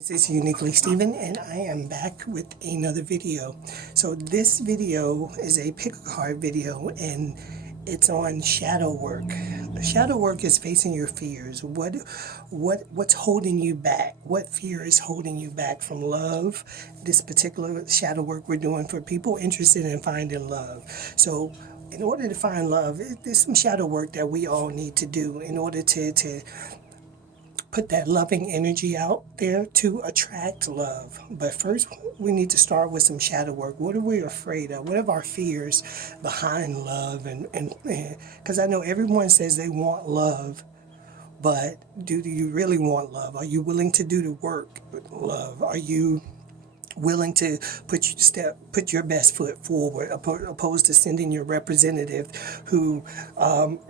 This is Uniquely Stephen, and I am back with another video. So this video is a pick a card video, and it's on shadow work. Shadow work is facing your fears. What's holding you back? What fear is holding you back from love? This particular shadow work we're doing for people interested in finding love. So in order to find love, there's some shadow work that we all need to do in order to put that loving energy out there to attract love. But first, we need to start with some shadow work. What are we afraid of? What are our fears behind love? And because I know everyone says they want love, but do you really want love? Are you willing to do the work with love? Are you willing to put your best foot forward, opposed to sending your representative who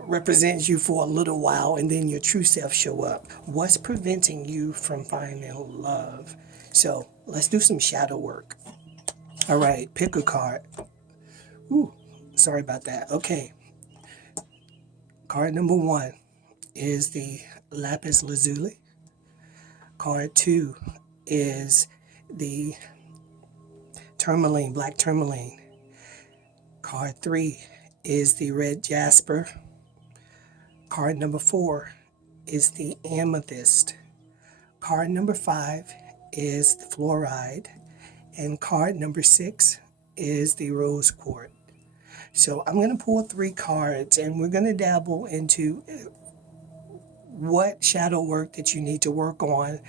represents you for a little while and then your true self show up? What's preventing you from finding love? So let's do some shadow work. All right, pick a card. Ooh, sorry about that. Okay, card number 1 is the Lapis Lazuli. Card 2 is the tourmaline, black tourmaline. Card 3 is the red Jasper. Card number 4 is the amethyst. Card number 5 is the fluorite. And card number 6 is the rose quartz. So I'm going to pull 3 cards, and we're going to dabble into what shadow work that you need to work on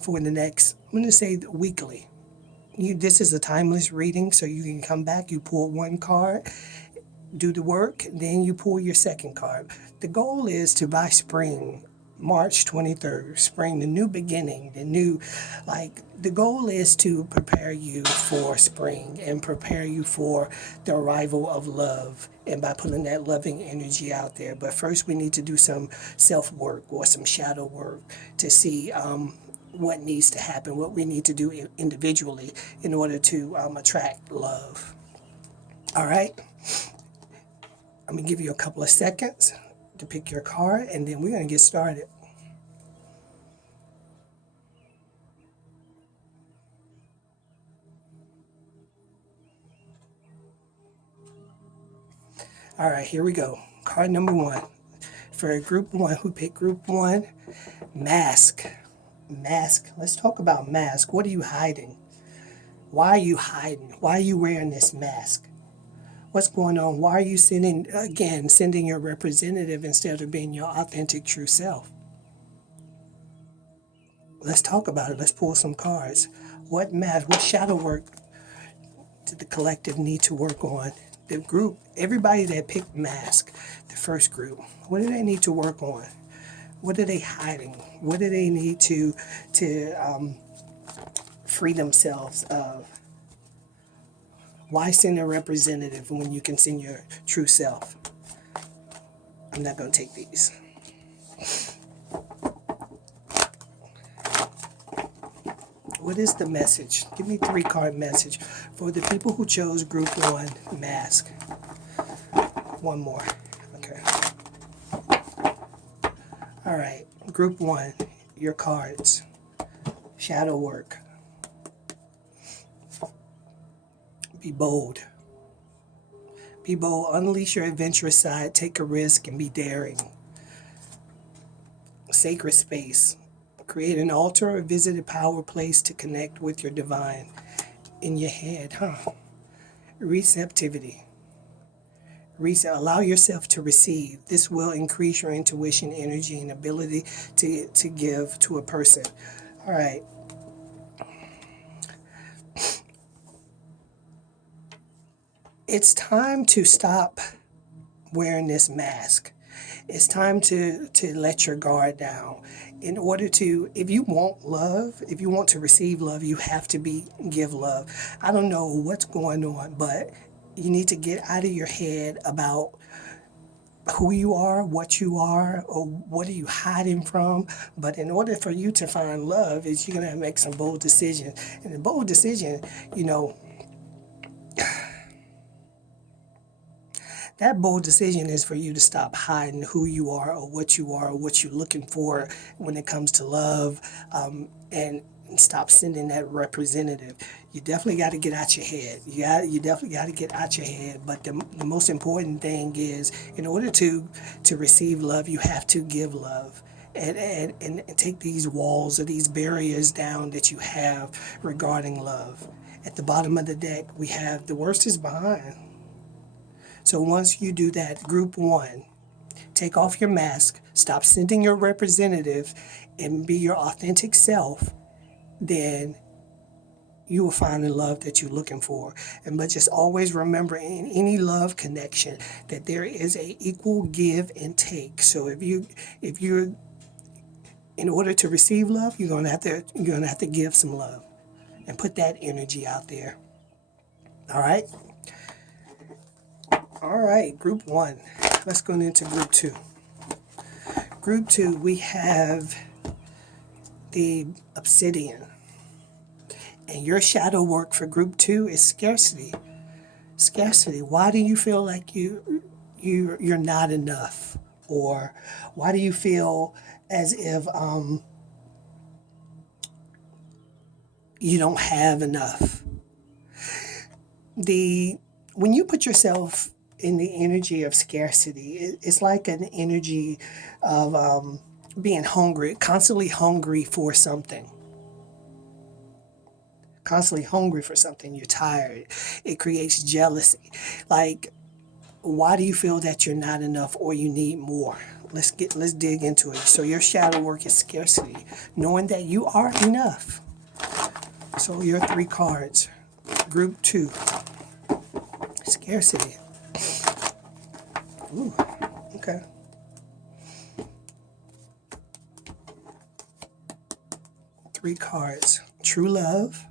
for the next, I'm going to say weekly. This is a timeless reading, so you can come back, you pull 1 card, do the work, then you pull your second card. The goal is to, by spring, March 23rd, spring, the new beginning, the goal is to prepare you for spring and prepare you for the arrival of love, and by putting that loving energy out there. But first we need to do some self-work or some shadow work to see what needs to happen, what we need to do individually in order to attract love. All right? I'm going to give you a couple of seconds to pick your card, and then we're going to get started. All right, here we go. Card number 1. For group 1, who picked group 1, mask. Mask. Let's talk about mask. What are you hiding? Why are you hiding? Why are you wearing this mask? What's going on? Why are you sending your representative instead of being your authentic true self? Let's talk about it. Let's pull some cards. What mask, what shadow work did the collective need to work on? The group, everybody that picked mask, the first group, what do they need to work on? What are they hiding? What do they need to free themselves of? Why send a representative when you can send your true self? I'm not going to take these. What is the message? Give me 3-card message for the people who chose group 1, mask. 1 more. Okay. All right, group 1, your cards. Shadow work. Be bold. Be bold. Unleash your adventurous side. Take a risk and be daring. Sacred space. Create an altar or visit a power place to connect with your divine. In your head, Receptivity. Allow yourself to receive. This will increase your intuition, energy, and ability to give to a person. All right. It's time to stop wearing this mask. It's time to let your guard down. In order to, if you want love, if you want to receive love, you have to give love. I don't know what's going on, but you need to get out of your head about who you are, what you are, or what are you hiding from. But in order for you to find love, is you're going to make some bold decisions. And the bold decision, that bold decision is for you to stop hiding who you are or what you're looking for when it comes to love, and and stop sending that representative. You definitely got to get out your head. You definitely got to get out your head. But the most important thing is, in order to receive love, you have to give love. And take these walls or these barriers down that you have regarding love. At the bottom of the deck, we have the worst is behind. So once you do that, group 1, take off your mask, stop sending your representative, and be your authentic self, then you will find the love that you're looking for. But just always remember, in any love connection, that there is a equal give and take. So if you're in order to receive love, you're gonna have to give some love and put that energy out there. All right. All right, group 1. Let's go into group 2. Group 2, we have the Obsidian. And your shadow work for group 2 is scarcity. Scarcity. Why do you feel like you're not enough? Or why do you feel as if you don't have enough? When you put yourself in the energy of scarcity, it's like an energy of being hungry, constantly hungry for something. Constantly hungry for something. You're tired. It creates jealousy. Like, why do you feel that you're not enough or you need more? Let's dig into it. So your shadow work is scarcity, knowing that you are enough. So your 3 cards, group 2, scarcity. Ooh, okay. Three cards, true love,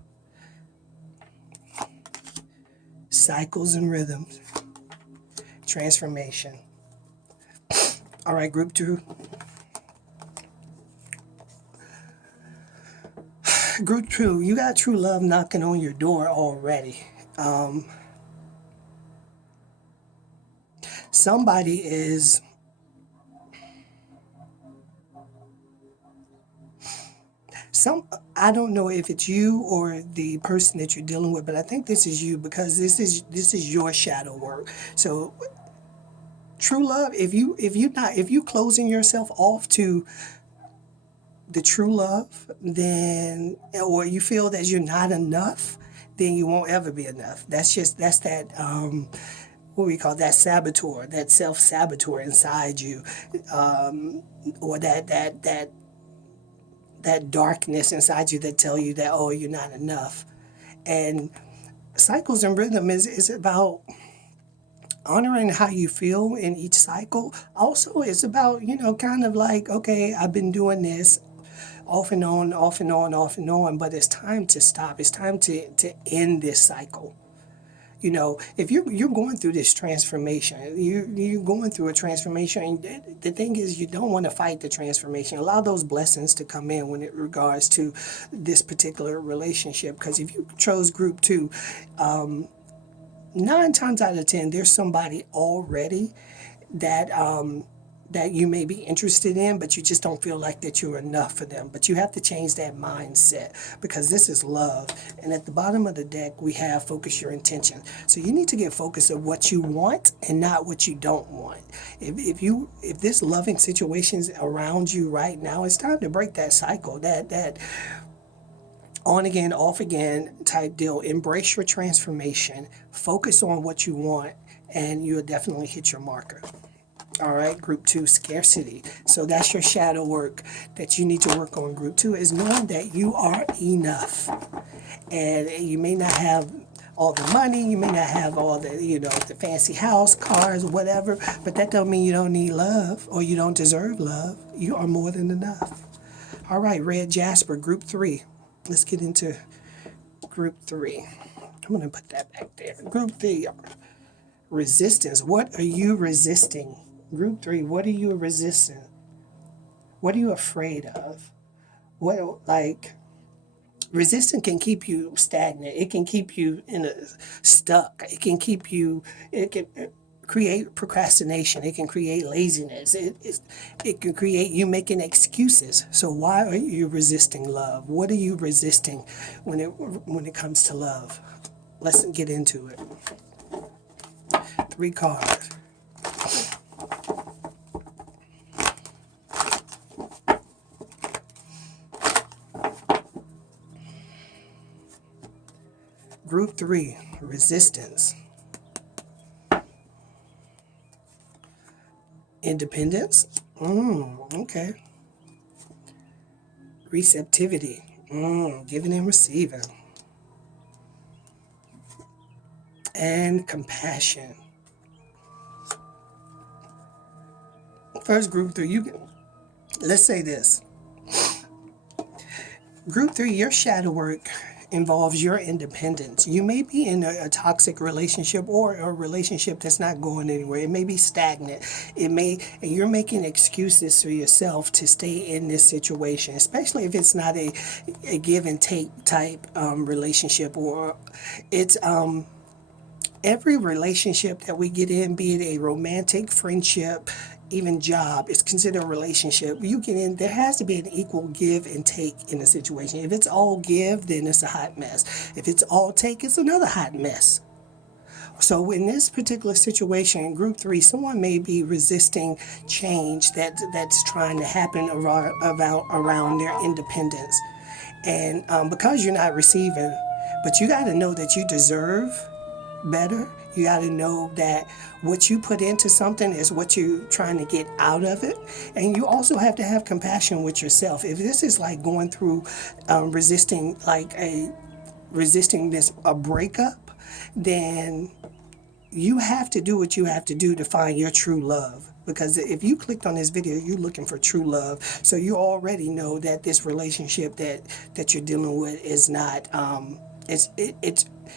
cycles and rhythms, transformation. All right, group 2. Group 2, you got true love knocking on your door already. Somebody is I don't know if it's you or the person that you're dealing with, but I think this is you, because this is your shadow work. So true love, if you closing yourself off to the true love, then, or you feel that you're not enough, then you won't ever be enough. That's that what we call that saboteur, that self-saboteur inside you, or that darkness inside you that tell you that, oh, you're not enough. And cycles and rhythm is about honoring how you feel in each cycle. Also, it's about, kind of like, okay, I've been doing this off and on, but it's time to stop. It's time to end this cycle. If you're going through this transformation, you're going through a transformation, and the thing is, you don't want to fight the transformation. Allow those blessings to come in when it regards to this particular relationship. Because if you chose group 2, 9 times out of 10, there's somebody already that you may be interested in, but you just don't feel like that you're enough for them. But you have to change that mindset, because this is love. And at the bottom of the deck, we have focus your intention. So you need to get focused on what you want and not what you don't want. If this loving situation is around you right now, it's time to break that cycle, that on again, off again type deal. Embrace your transformation. Focus on what you want, and you'll definitely hit your marker. All right, group 2, scarcity. So that's your shadow work that you need to work on. Group 2 is knowing that you are enough. And you may not have all the money, you may not have all the, the fancy house, cars, whatever, but that don't mean you don't need love or you don't deserve love. You are more than enough. All right, red Jasper, group 3. Let's get into group 3. I'm going to put that back there. Group 3, resistance. What are you resisting? Group 3, what are you resisting? What are you afraid of? Resistance can keep you stagnant. It can keep you stuck. It can create procrastination. It can create laziness. It can create you making excuses. So why are you resisting love? What are you resisting when it comes to love? Let's get into it. 3 cards. Group 3, resistance. Independence. Okay. Receptivity. Giving and receiving. And compassion. First, group 3, let's say this. Group 3, your shadow work involves your independence. You may be in a toxic relationship or a relationship that's not going anywhere. It may be stagnant. And you're making excuses for yourself to stay in this situation, especially if it's not a give and take type relationship, or it's every relationship that we get in, be it a romantic, friendship, even job, is considered a relationship. You get in, there has to be an equal give and take in a situation. If it's all give, then it's a hot mess. If it's all take, it's another hot mess. So in this particular situation, in group 3, someone may be resisting change that's trying to happen around their independence. And because you're not receiving, but you got to know that you deserve better. You got to know that what you put into something is what you're trying to get out of it. And you also have to have compassion with yourself. If this is like going through resisting a breakup, then you have to do what you have to do to find your true love. Because if you clicked on this video, you're looking for true love. So you already know that this relationship that you're dealing with is not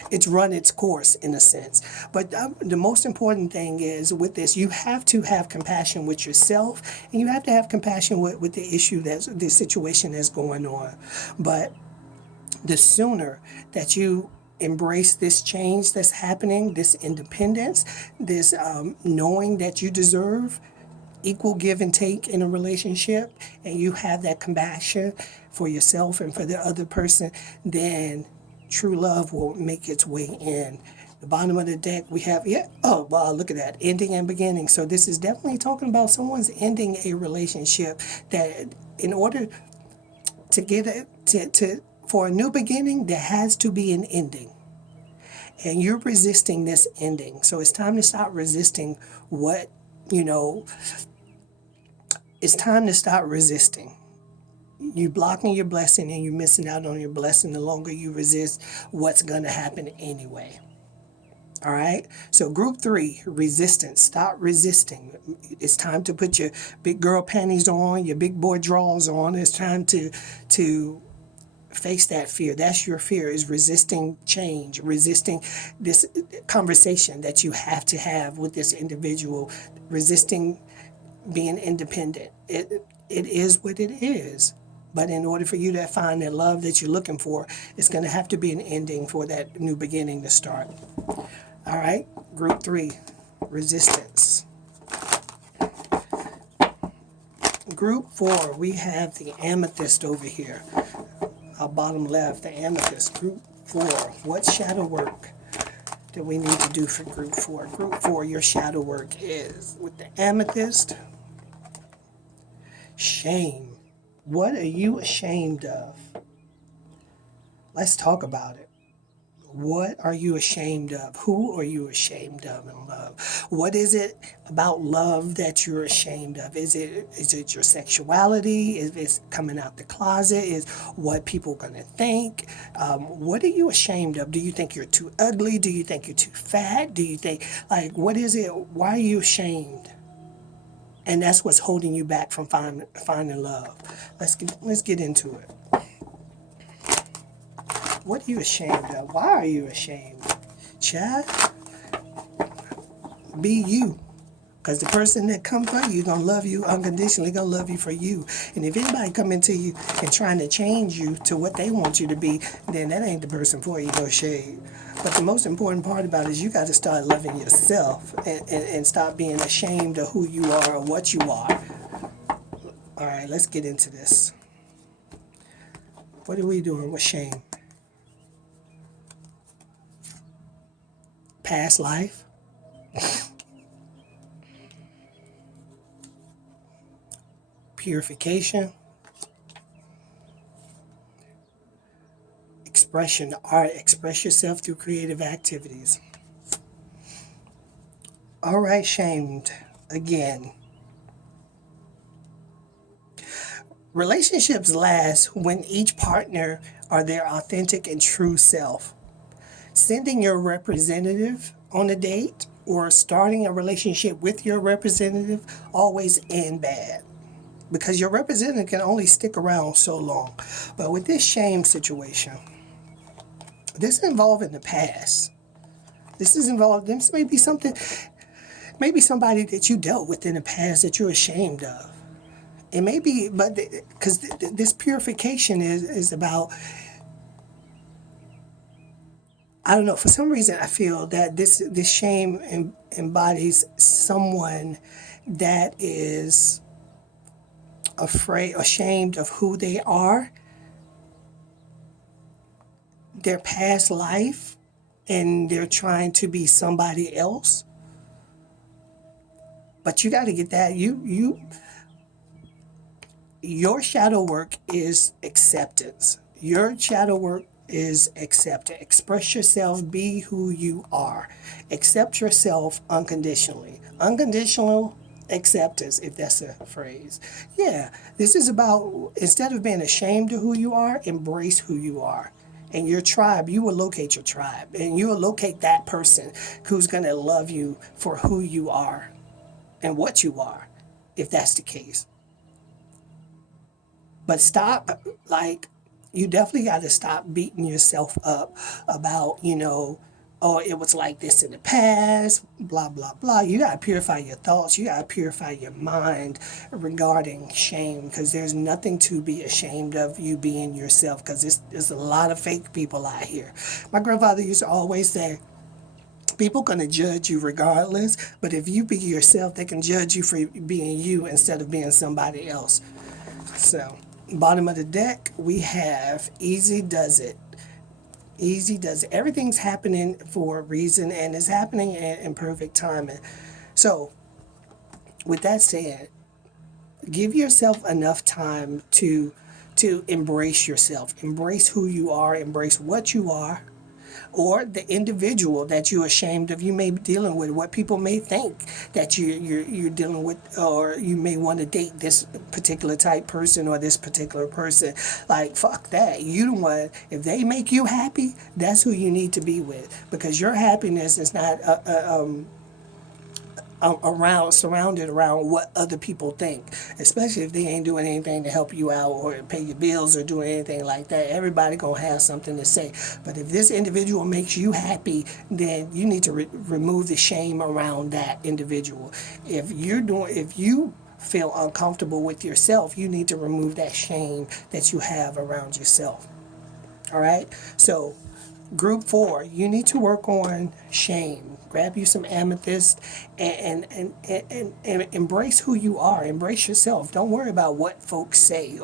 it's run its course in a sense. But the most important thing is with this, you have to have compassion with yourself, and you have to have compassion with the issue, the situation that's going on. But the sooner that you embrace this change that's happening, this independence, this knowing that you deserve equal give and take in a relationship, and you have that compassion for yourself and for the other person, then true love will make its way in. The bottom of the deck, we have, oh, wow, look at that, ending and beginning. So this is definitely talking about someone's ending a relationship, that in order to get for a new beginning, there has to be an ending. And you're resisting this ending. So it's time to stop resisting it's time to stop resisting. You're blocking your blessing, and you're missing out on your blessing the longer you resist what's going to happen anyway. All right? So group 3, resistance. Stop resisting. It's time to put your big girl panties on, your big boy drawers on. It's time to face that fear. That's your fear, is resisting change, resisting this conversation that you have to have with this individual, resisting being independent. It is what it is. But in order for you to find that love that you're looking for, it's going to have to be an ending for that new beginning to start. All right, group 3, resistance. Group 4, we have the amethyst over here. Our bottom left, the amethyst. Group 4, what shadow work do we need to do for group 4? Group 4, your shadow work is with the amethyst. Shame. What are you ashamed of? Let's talk about it. What are you ashamed of? Who are you ashamed of in love? What is it about love that you're ashamed of? Is it your sexuality? Is it coming out the closet? Is what people are going to think? What are you ashamed of? Do you think you're too ugly? Do you think you're too fat? Do you think, what is it? Why are you ashamed? And that's what's holding you back from finding love. Let's get into it. What are you ashamed of? Why are you ashamed? Chad, be you. Because the person that comes for you gonna love you unconditionally, gonna love you for you. And if anybody come into you and trying to change you to what they want you to be, then that ain't the person for you, no shade. But the most important part about it is you got to start loving yourself and stop being ashamed of who you are or what you are. All right, let's get into this. What are we doing with shame? Past life? Purification? Expression, art, express yourself through creative activities. All right, shamed again. Relationships last when each partner are their authentic and true self. Sending your representative on a date or starting a relationship with your representative always end bad, because your representative can only stick around so long. But with this shame situation, this is involving the past. This may be somebody that you dealt with in the past that you're ashamed of. It may be, but because this purification is about, I don't know, for some reason I feel that this shame embodies someone that is ashamed of who they are, their past life, and they're trying to be somebody else. But you got to get that. Your shadow work is acceptance. Your shadow work is acceptance. Express yourself. Be who you are. Accept yourself unconditionally. Unconditional acceptance, if that's a phrase. Yeah, this is about, instead of being ashamed of who you are, embrace who you are. And your tribe, you will locate your tribe. And you will locate that person who's going to love you for who you are and what you are, if that's the case. But stop, you definitely got to stop beating yourself up about, oh, it was like this in the past, blah, blah, blah. You got to purify your thoughts. You got to purify your mind regarding shame, because there's nothing to be ashamed of, you being yourself, because there's a lot of fake people out here. My grandfather used to always say, people going to judge you regardless, but if you be yourself, they can judge you for being you instead of being somebody else. So, bottom of the deck, we have easy does it. Easy does it. Everything's happening for a reason, and it's happening in perfect timing. So, with that said, give yourself enough time to embrace yourself. Embrace who you are. Embrace what you are. Or the individual that you're ashamed of, you may be dealing with, what people may think that you're dealing with, or you may want to date this particular type person or this particular person. Like, fuck that. You the one, if they make you happy, that's who you need to be with, because your happiness is not surrounded around what other people think, especially if they ain't doing anything to help you out or pay your bills or doing anything like that. Everybody gonna have something to say. But if this individual makes you happy, then you need to remove the shame around that individual. If you feel uncomfortable with yourself, you need to remove that shame that you have around yourself. All right, so group 4, you need to work on shame. Grab you some amethyst and embrace who you are. Embrace yourself. Don't worry about what folks say.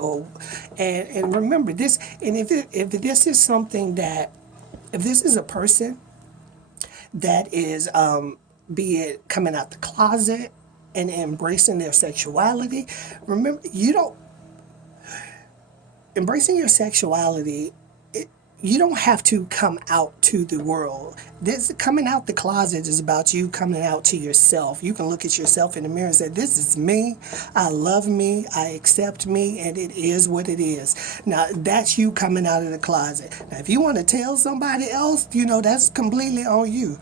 And remember this. And if this is something that, if this is a person that is, be it coming out the closet and embracing their sexuality, remember, embracing your sexuality, you don't have to come out to the world. This coming out the closet is about you coming out to yourself. You can look at yourself in the mirror and say, this is me, I love me, I accept me, and it is what it is. Now, that's you coming out of the closet. Now, if you want to tell somebody else, that's completely on you.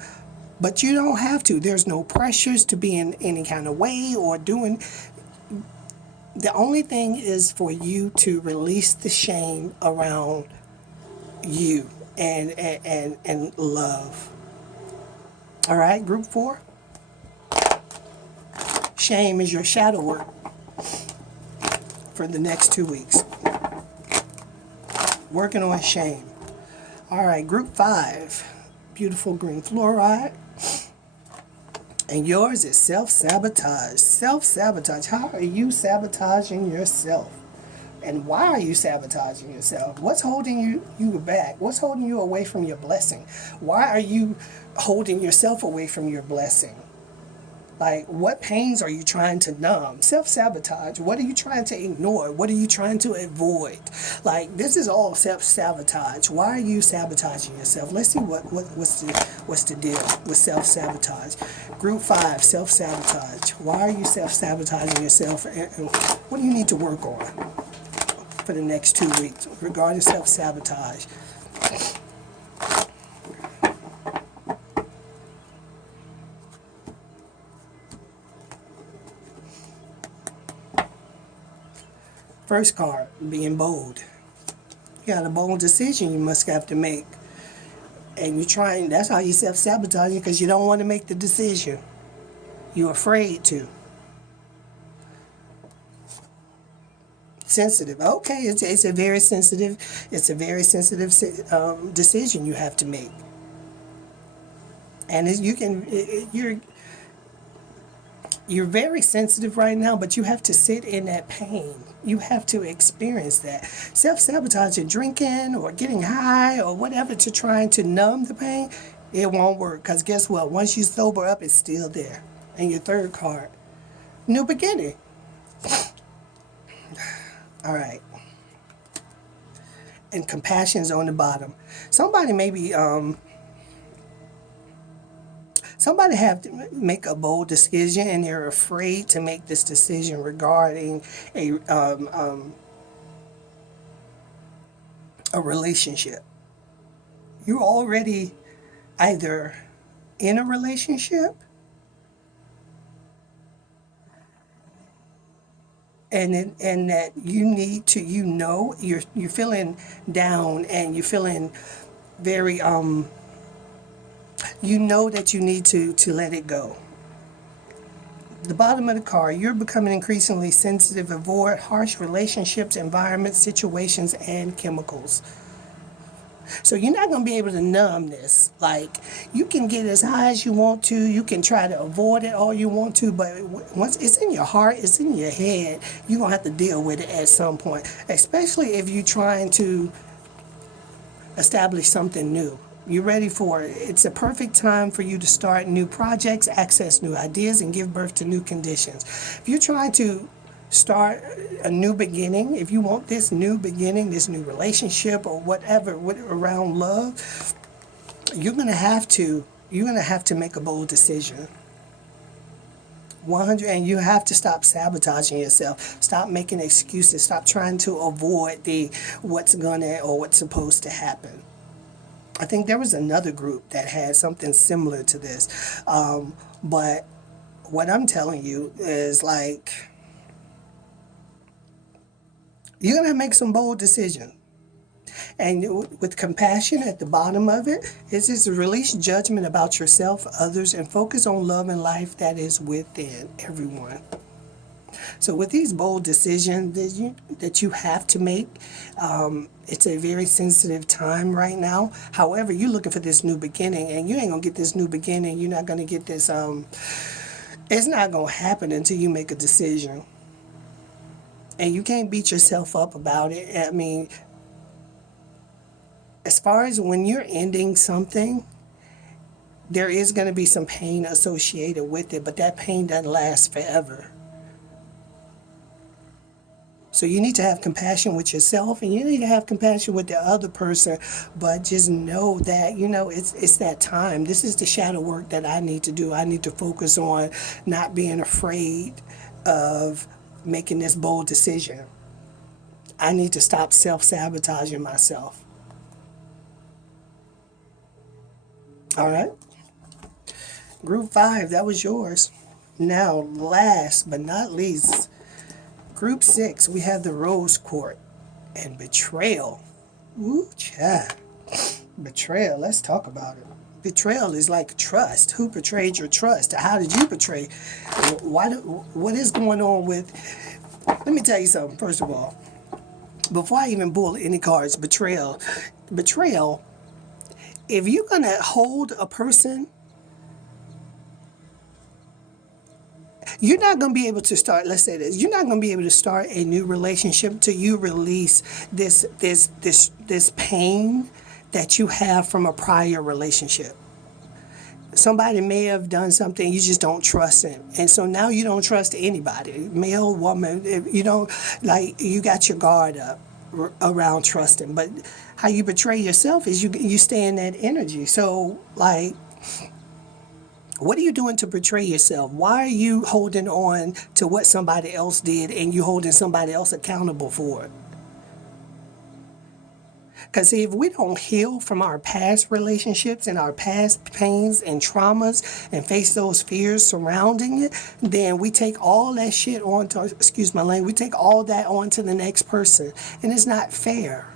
But you don't have to. There's no pressures to be in any kind of way or doing. The only thing is for you to release the shame around you and love. All right, group 4. shame is your shadow work for the next 2 weeks. Working on shame. All right, group 5. Beautiful green fluorite. And yours is self-sabotage. Self-sabotage. How are you sabotaging yourself? And why are you sabotaging yourself? What's holding you back? What's holding you away from your blessing? Why are you holding yourself away from your blessing? Like, what pains are you trying to numb? Self-sabotage. What are you trying to ignore? What are you trying to avoid? Like, this is all self-sabotage. Why are you sabotaging yourself? Let's see what's the deal with self-sabotage. Group 5, self-sabotage. Why are you self-sabotaging yourself? And what do you need to work on for the next 2 weeks regarding self-sabotage? First card, being bold. You got a bold decision you must have to make. And you're trying, that's how you self-sabotage, because you don't want to make the decision. You're afraid to. Sensitive. Okay, it's a very sensitive decision you have to make. And you're very sensitive right now, but you have to sit in that pain. You have to experience that. Self-sabotage and drinking or getting high or whatever to trying to numb the pain, it won't work. Because guess what? Once you sober up, it's still there. And your third card, new beginning. All right. And compassion's on the bottom. Somebody maybe... Somebody have to make a bold decision, and they're afraid to make this decision regarding a relationship. You're already either in a relationship, and that you need to, you're feeling down, and you're feeling very you know that you need to let it go. The bottom of the card, you're becoming increasingly sensitive, avoid harsh relationships, environments, situations, and chemicals. So you're not going to be able to numb this. Like, you can get as high as you want to, you can try to avoid it all you want to, but once it's in your heart, it's in your head, you're going to have to deal with it at some point, especially if you're trying to establish something new. You're ready for it. It's a perfect time for you to start new projects, access new ideas, and give birth to new conditions. If you're trying to start a new beginning, if you want this new beginning, this new relationship or whatever around love, you're gonna have to make a bold decision. 100, and you have to stop sabotaging yourself. Stop making excuses. Stop trying to avoid what's supposed to happen. I think there was another group that had something similar to this. But what I'm telling you is, like, you're going to make some bold decisions. And with compassion at the bottom of it, it's just release judgment about yourself, others, and focus on love and life that is within everyone. So with these bold decisions that you have to make, it's a very sensitive time right now. However, you're looking for this new beginning, and you ain't going to get this new beginning. You're not going to get this, it's not going to happen until you make a decision. And you can't beat yourself up about it. I mean, as far as when you're ending something, there is going to be some pain associated with it, but that pain doesn't last forever. So you need to have compassion with yourself, and you need to have compassion with the other person, but just know that, it's that time. This is the shadow work that I need to do. I need to focus on not being afraid of making this bold decision. I need to stop self-sabotaging myself. All right? Group 5, that was yours. Now, last but not least, Group 6, we have the Rose Quartz and betrayal. Ooh, child. Betrayal, let's talk about it. Betrayal is like trust. Who betrayed your trust? How did you betray? What is going on with... Let me tell you something, first of all. Before I even pull any cards, betrayal, if you're going to hold a person, you're not going to be able to start, let's say this, you're not going to be able to start a new relationship till you release this pain that you have from a prior relationship. Somebody may have done something, you just don't trust them. And so now you don't trust anybody, male, woman, you don't, like, you got your guard up around trusting. But how you betray yourself is you stay in that energy. So, like, what are you doing to betray yourself? Why are you holding on to what somebody else did and you holding somebody else accountable for it? Because if we don't heal from our past relationships and our past pains and traumas and face those fears surrounding it, then we take all that shit on to, excuse my language, we take all that on to the next person. And it's not fair.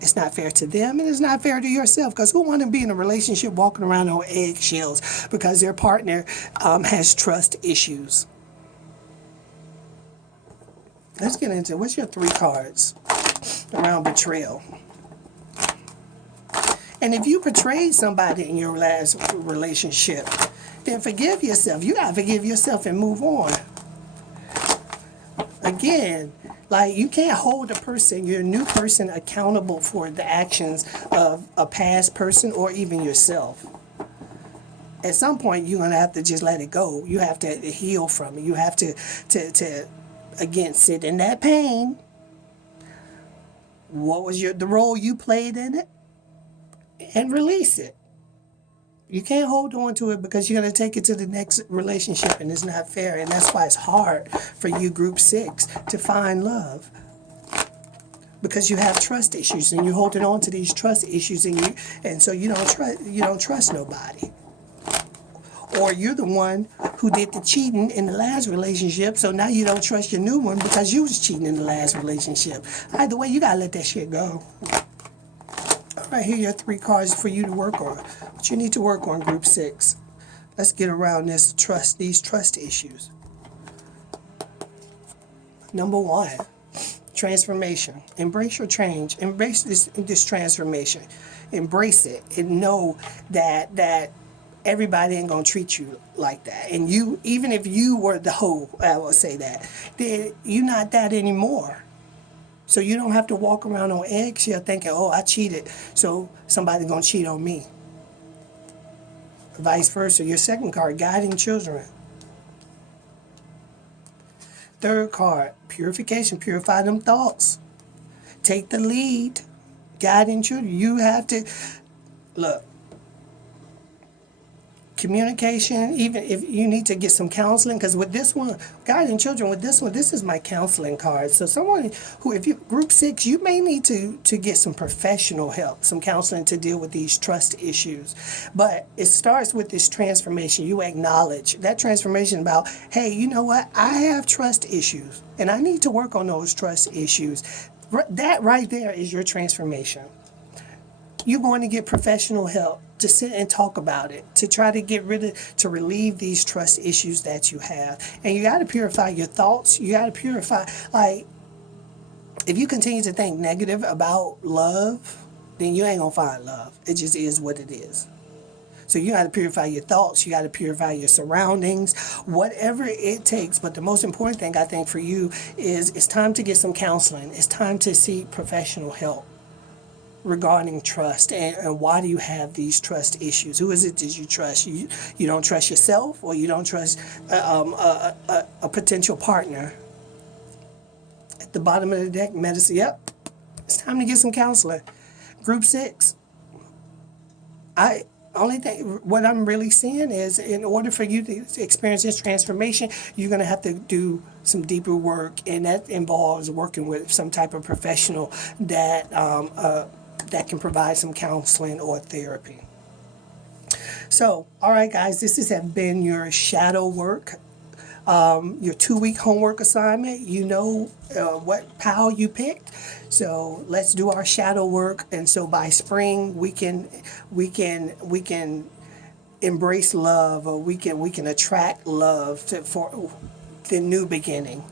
It's not fair to them, and it's not fair to yourself, because who want to be in a relationship walking around on eggshells because their partner has trust issues? Let's get into, what's your 3 cards around betrayal? And if you betrayed somebody in your last relationship, then forgive yourself. You got to forgive yourself and move on. Again, like, you can't hold a person, your new person, accountable for the actions of a past person or even yourself. At some point, you're going to have to just let it go. You have to heal from it. You have to again, sit in that pain. What was the role you played in it? And release it. You can't hold on to it because you're going to take it to the next relationship, and it's not fair. And that's why it's hard for you, group 6, to find love, because you have trust issues and you're holding on to these trust issues, and so you don't trust nobody. Or you're the one who did the cheating in the last relationship, so now you don't trust your new one because you was cheating in the last relationship. Either way, you got to let that shit go. All right, here are your 3 cards for you to work on. What you need to work on, group 6. Let's get around these trust issues. Number 1, transformation. Embrace your change. Embrace this transformation. Embrace it and know that everybody ain't gonna treat you like that. And you, even if you were the hoe, I will say that, then you're not that anymore. So you don't have to walk around on eggshell thinking, oh, I cheated, so somebody's going to cheat on me. Vice versa. Your second card, guiding children. Third card, purification. Purify them thoughts. Take the lead. Guiding children. You have to, look, communication, even if you need to get some counseling, because with this one, guiding children, with this one, this is my counseling card. So someone who, if you, group 6, you may need to get some professional help, some counseling to deal with these trust issues. But it starts with this transformation. You acknowledge that transformation about, hey, you know what? I have trust issues, and I need to work on those trust issues. That right there is your transformation. You're going to get professional help to sit and talk about it, to try to to relieve these trust issues that you have. And you got to purify your thoughts. You got to purify, like, if you continue to think negative about love, then you ain't going to find love. It just is what it is. So you got to purify your thoughts. You got to purify your surroundings, whatever it takes. But the most important thing, I think, for you is it's time to get some counseling. It's time to seek professional help regarding trust, and why do you have these trust issues? Who is it that you trust? You don't trust yourself, or you don't trust a potential partner. At the bottom of the deck, medicine. Yep, it's time to get some counseling. Group 6. What I'm really seeing is, in order for you to experience this transformation, you're going to have to do some deeper work, and that involves working with some type of professional that can provide some counseling or therapy. So, all right, guys, this has been your shadow work, your 2-week homework assignment. You know what pile you picked. So let's do our shadow work, and so by spring we can embrace love, or we can attract love for the new beginning.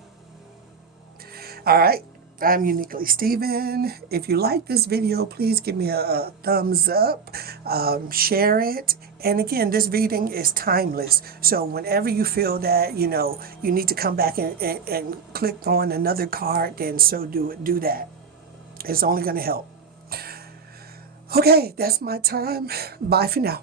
All right. I'm Uniquely Steven. If you like this video, please give me a thumbs up, share it. And again, this reading is timeless. So whenever you feel that, you need to come back and click on another card, then so do that. It's only going to help. Okay, that's my time. Bye for now.